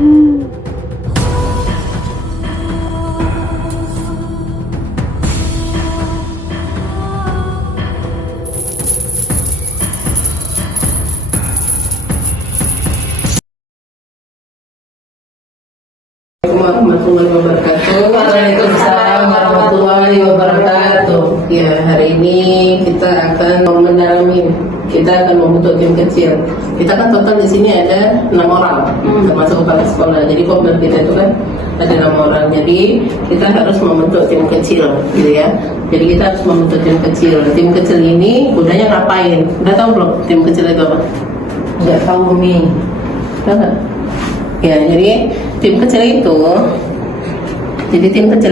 Warahmatullahi wabarakatuh. Waalaikumsalam warahmatullahi wabarakatuh. Ya, hari ini kita akan membentuk tim kecil. Kita kan total di sini ada 6 orang, termasuk kepala sekolah. Jadi komponen kita itu kan ada 6 orang. Jadi kita harus membentuk tim kecil, gitu ya. Jadi kita harus membentuk tim kecil. Tim kecil ini gunanya ngapain? Udah tahu belum tim kecil itu apa? Nggak tahu nih. Ya, jadi tim kecil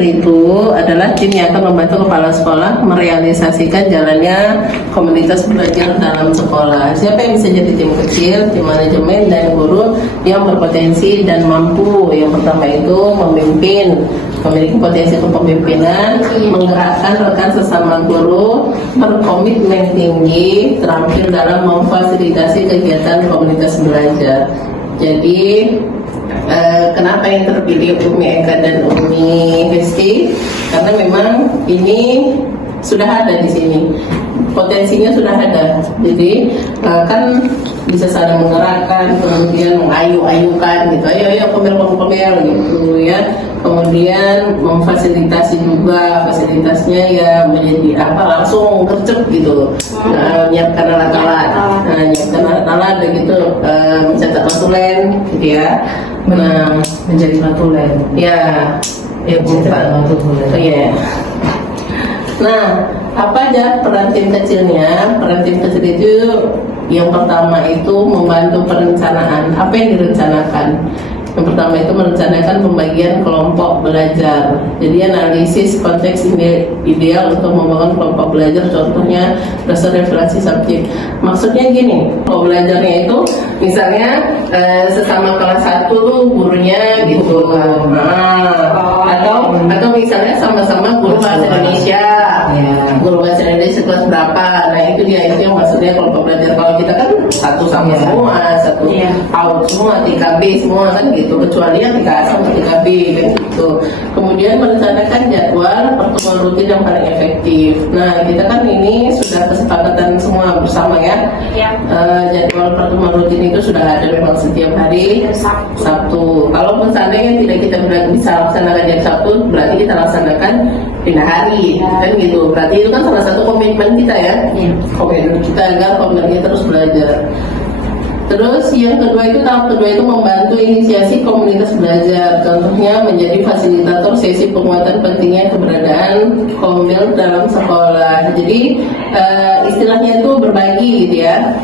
itu adalah tim yang akan membantu kepala sekolah merealisasikan jalannya komunitas belajar dalam sekolah. Siapa yang bisa jadi tim kecil? Tim manajemen dan guru yang berpotensi dan mampu. Yang pertama itu memimpin, memiliki potensi kepemimpinan, menggerakkan rekan sesama guru, berkomitmen tinggi, terampil dalam memfasilitasi kegiatan komunitas belajar. Jadi kenapa yang terpilih Umi Eka dan Umi Hesti? Karena memang ini sudah ada di sini, potensinya sudah ada. Jadi kan bisa saling menggerakkan, kemudian mengayu-ayukan gitu, ayo komel gitu ya. Kemudian memfasilitasi juga, fasilitasnya ya menjadi langsung gercep gitu. Menyiapkan alat-alat, begitu, mencetak notulen gitu ya. Menjadi notulen. Ya Mencetak notulen. Iya. Nah, apa aja peran tim kecilnya? Peran tim kecil itu yang pertama itu membantu perencanaan. Apa yang direncanakan? Yang pertama itu merencanakan pembagian kelompok belajar. Jadi analisis konteks ideal untuk membangun kelompok belajar. Contohnya dasar referensi subjek. Maksudnya gini, kelompok belajarnya itu misalnya sesama kelas 1 tuh gurunya gitu. Atau misalnya sama-sama guru bahasa Indonesia. Guru bahasa Indonesia kelas berapa? Nah itu yang maksudnya kelompok belajar. Kalau kita kan satu sama semua, satu out semua, 3B semua kan gitu. Kecuali yang 3A sama 3B kan gitu. Kemudian merencanakan jadwal pertemuan rutin yang paling efektif. Nah kita kan ini sudah kesepakatan semua bersama ya. Jadwal pertemuan rutin itu sudah ada memang setiap hari Sabtu. Kalaupun seandainya tidak kita bisa laksanakan di Sabtu, berarti kita laksanakan pindah hari kan gitu. Berarti itu kan salah satu komitmen kita ya. Komitmen kita agar komitmennya terus belajar. Terus yang kedua itu, tahap kedua itu membantu inisiasi komunitas belajar. Contohnya menjadi fasilitator sesi penguatan pentingnya keberadaan komil dalam sekolah. Jadi istilahnya itu berbagi gitu ya.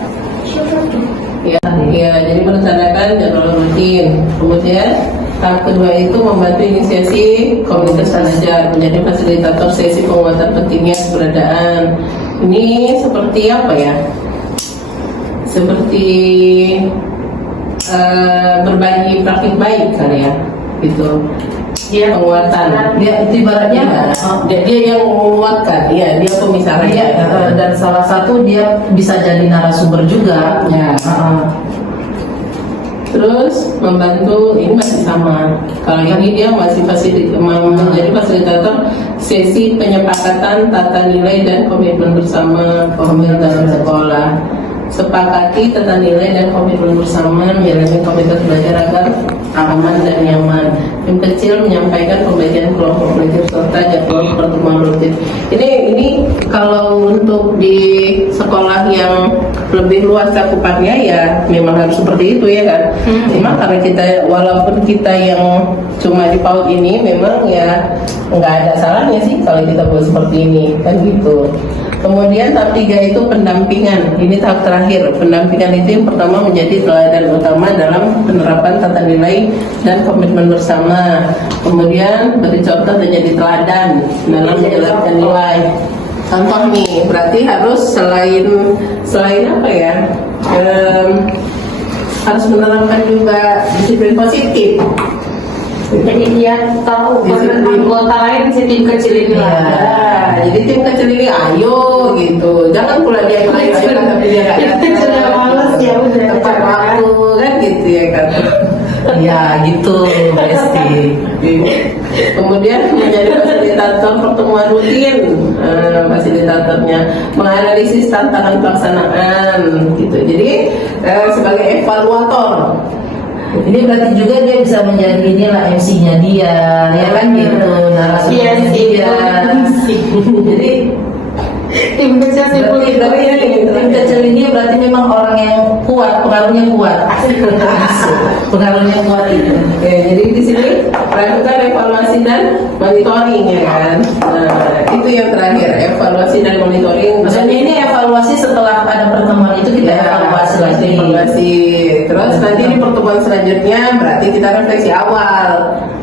Jadi merencanakan jadwal rutin. Kemudian tahap kedua itu membantu inisiasi komunitas belajar, menjadi fasilitator sesi penguatan pentingnya keberadaan. Ini seperti apa ya? Seperti berbagi praktik baik kali ya, gitu. Penguatan. Dia ibaratnya dia yang menguatkan, dia pemisahan. Dan salah satu dia bisa jadi narasumber juga. Terus membantu, ini masih sama. Kalau ini dia masih menjadi fasilitator sesi penyepakatan tata nilai dan komitmen bersama komil dalam sekolah. Sepakati tata nilai dan komitmen bersama menjalani komunitas belajar agar aman dan nyaman. Tim kecil menyampaikan pembagian kelompok belajar serta jadwal pertemuan rutin. Ini kalau untuk di sekolah yang lebih luas cakupannya ya memang harus seperti itu ya kan. Cuma karena kita walaupun kita yang cuma di PAUD ini memang ya nggak ada salahnya sih kalau kita buat seperti ini kan gitu. Kemudian tahap 3 itu pendampingan. Ini tahap terakhir. Pendampingan itu yang pertama menjadi teladan utama dalam penerapan tata nilai dan komitmen bersama. Kemudian beri contoh dan jadi teladan dalam menjalankan nilai. Contoh nih, berarti harus selain apa ya? Harus menerapkan juga disiplin positif. Jadi dia tahu anggota lain si tim kecil ini ada. Jadi tim kecil ini ayo gitu. Jangan pula dia ikut tapi dia nggak Tim kecil yang malas Ya udah, tepat jangan. waktu kan gitu ya kan. Ya gitu Besti. Kemudian menjadi fasilitator pertemuan rutin, fasilitatornya menganalisis tantangan pelaksanaan gitu. Jadi sebagai evaluator. Ini berarti juga dia bisa menjadi inilah MC-nya dia, ya kan gitu, narasumbernya Iya sih, dia. Jadi Tim kecil sih berarti tim kecil ini berarti memang orang yang kuat, pengaruhnya kuat. Pengaruhnya kuat itu. Oke, jadi di sini lakukan evaluasi dan monitoring ya kan. Nah, itu yang terakhir, evaluasi dan monitoring. Maksudnya ini evaluasi setelah ada pertemuan itu kita evaluasi lagi. Evaluasi. Terus nanti di pertemuan selanjutnya berarti kita refleksi awal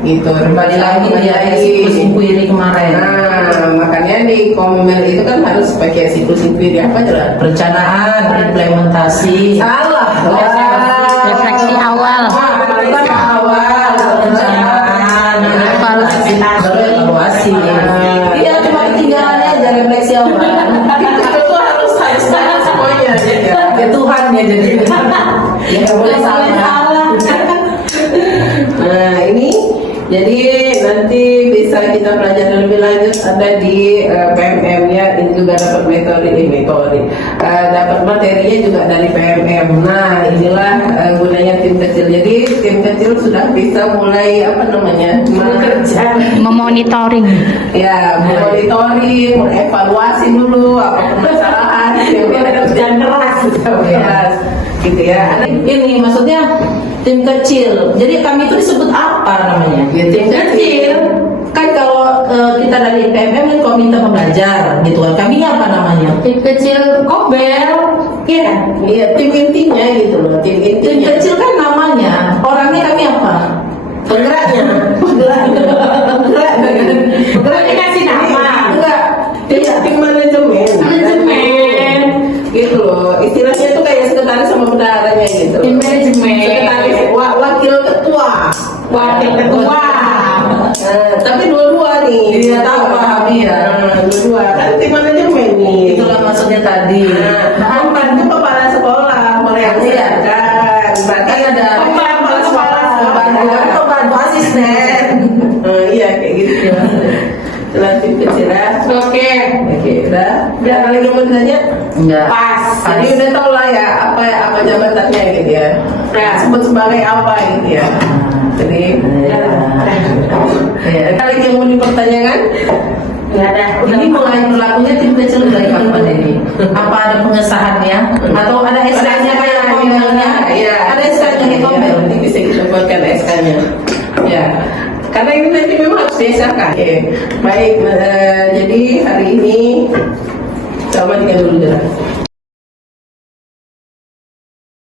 gitu. Kembali lagi dia siklus inquiry kemarin. Nah, makanya di Komel itu kan harus pakai siklus inquiry apa jelas? Perencanaan, implementasi. Salah. Refleksi awal. Pertama awal, perencanaan, Evaluasi. Baru evaluasi. Iya, cuma ketinggalannya aja refleksi awal. Itu harus banyak semuanya ya. Ya Tuhan ya jadi. Ya nggak boleh salah. Nah ini jadi nanti bisa kita pelajari lebih lanjut ada di PMM ya. Ini juga dapat metode, dapat materinya juga dari PMM. Nah inilah gunanya tim kecil. Jadi tim kecil sudah bisa mulai apa namanya bekerja. Memonitoring. Ya, monitoring, evaluasi dulu apa permasalahan, kerja keras, gitu ya. Ini maksudnya tim kecil. Jadi kami itu disebut apa namanya? Ya, tim kecil. Kan kalau kita dari PMM kan komite pembelajar gitu kan. Kami apa namanya? Tim kecil Kobel. Iya. Iya, tim intinya gitu loh, tim Tim intinya. kecil kan namanya. Orangnya kami apa? Penggeraknya, penggeraknya. Berarti kasih nama. Enggak, tim manajemen. Manajemen. Gitu loh, istilahnya tuh kayak sekretaris sama bendaharanya gitu. Tim manajemen. Sekretaris, wakil ketua. Wakil ketua. Tapi dua-dua nih. Iya, tahu, paham, iya. Dua-dua kan tim manajemen nih. Itulah maksudnya tadi. Nah, membantu kepala sekolah merealisasikan. Berarti ada Kepala sekolah. Pembantu asisten. Iya kayak gitu. Relatif kecil ya. Oke. Oke, udah. Udah kali ini mau ditanya. Enggak. Pas. Jadi udah tau lah ya apa jabatannya gitu ya. Ya. Sebut sebagai apa gitu ya. Jadi Ya. ada lagi yang mau dipertanyakan? Nggak ada. Ini mulai berlakunya tim kecil dari kapan ini? Apa ada pengesahannya? Atau ada SK-nya kayak komelnya? Iya. Ada SK-nya di komel. Nanti bisa kita buatkan SK-nya. Ya. Karena ini nanti memang harus disahkan. Oke. Baik, jadi hari ini coba dulu jelas.